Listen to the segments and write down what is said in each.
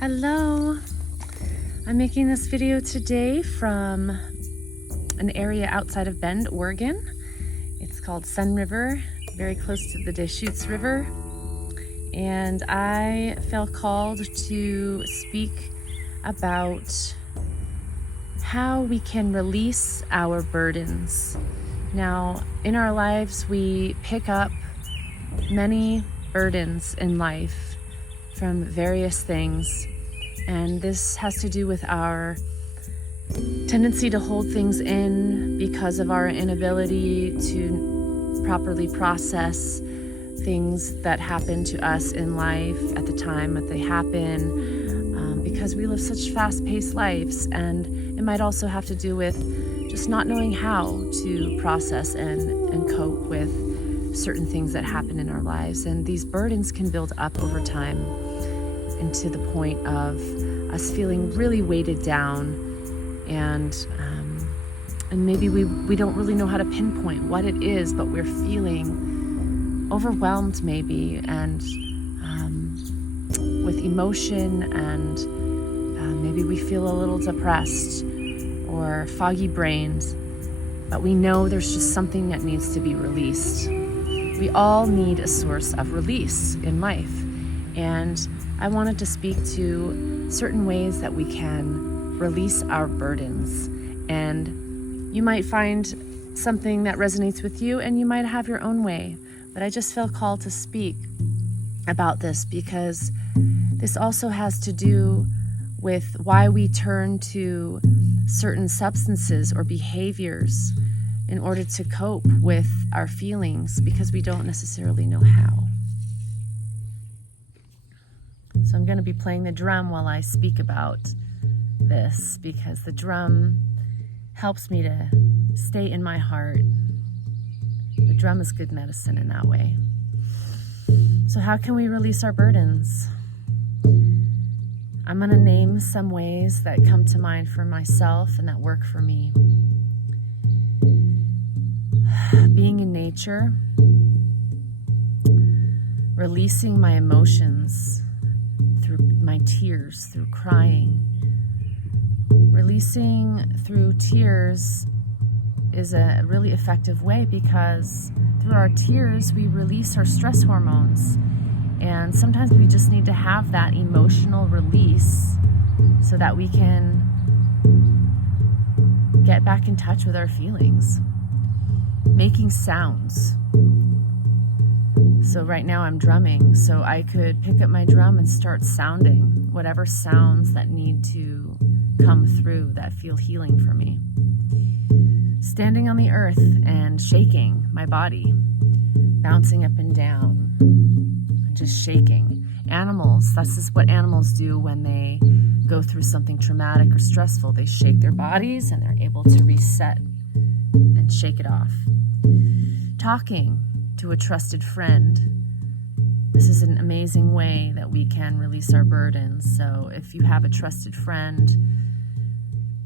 Hello, I'm making this video today from an area outside of Bend, Oregon. It's called Sun River, very close to the Deschutes River. And I felt called to speak about how we can release our burdens. Now, in our lives, we pick up many burdens in life from various things, and this has to do with our tendency to hold things in because of our inability to properly process things that happen to us in life at the time that they happen, because we live such fast-paced lives. And it might also have to do with just not knowing how to process and cope with certain things that happen in our lives. And these burdens can build up over time into the point of us feeling really weighted down, and maybe we don't really know how to pinpoint what it is, but we're feeling overwhelmed maybe, and with emotion, and maybe we feel a little depressed or foggy brained, but we know there's just something that needs to be released. We all need a source of release in life, and I wanted to speak to certain ways that we can release our burdens. And you might find something that resonates with you, and you might have your own way. But I just felt called to speak about this because this also has to do with why we turn to certain substances or behaviors in order to cope with our feelings, because we don't necessarily know how. So I'm going to be playing the drum while I speak about this, because the drum helps me to stay in my heart. The drum is good medicine in that way. So how can we release our burdens? I'm going to name some ways that come to mind for myself and that work for me. Being in nature, releasing my emotions through my tears, through crying. Releasing through tears is a really effective way, because through our tears we release our stress hormones, and sometimes we just need to have that emotional release so that we can get back in touch with our feelings. Making sounds. So right now I'm drumming, so I could pick up my drum and start sounding whatever sounds that need to come through that feel healing for me. Standing on the earth and shaking my body, bouncing up and down, and just shaking. Animals, this is what animals do when they go through something traumatic or stressful. They shake their bodies and they're able to reset and shake it off. Talking to a trusted friend. This is an amazing way that we can release our burdens. So if you have a trusted friend,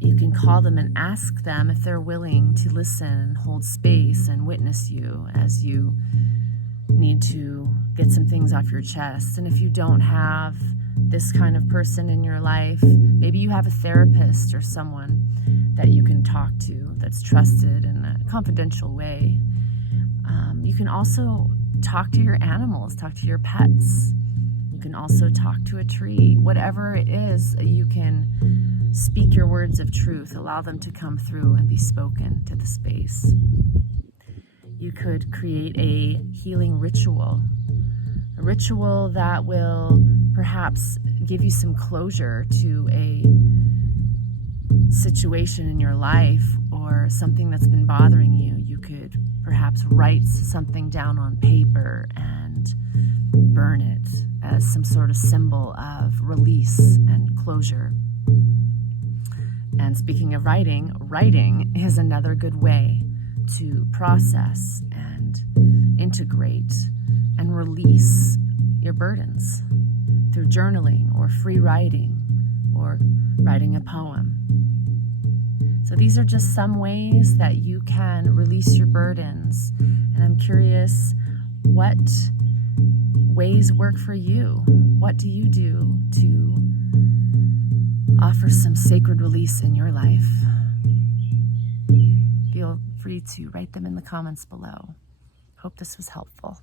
you can call them and ask them if they're willing to listen, hold space, and witness you as you need to get some things off your chest. And if you don't have this kind of person in your life, maybe you have a therapist or someone that you can talk to that's trusted in a confidential way. You can also talk to your animals, talk to your pets. You can also talk to a tree. Whatever it is, you can speak your words of truth, allow them to come through and be spoken to the space. You could create a healing ritual, a ritual that will perhaps give you some closure to a situation in your life or something that's been bothering you. You could perhaps write something down on paper and burn it as some sort of symbol of release and closure. And speaking of writing, writing is another good way to process and integrate and release your burdens through journaling or free writing or writing a poem. So these are just some ways that you can release your burdens. And I'm curious, what ways work for you? What do you do to offer some sacred release in your life, feel free to write them in the comments below. Hope this was helpful.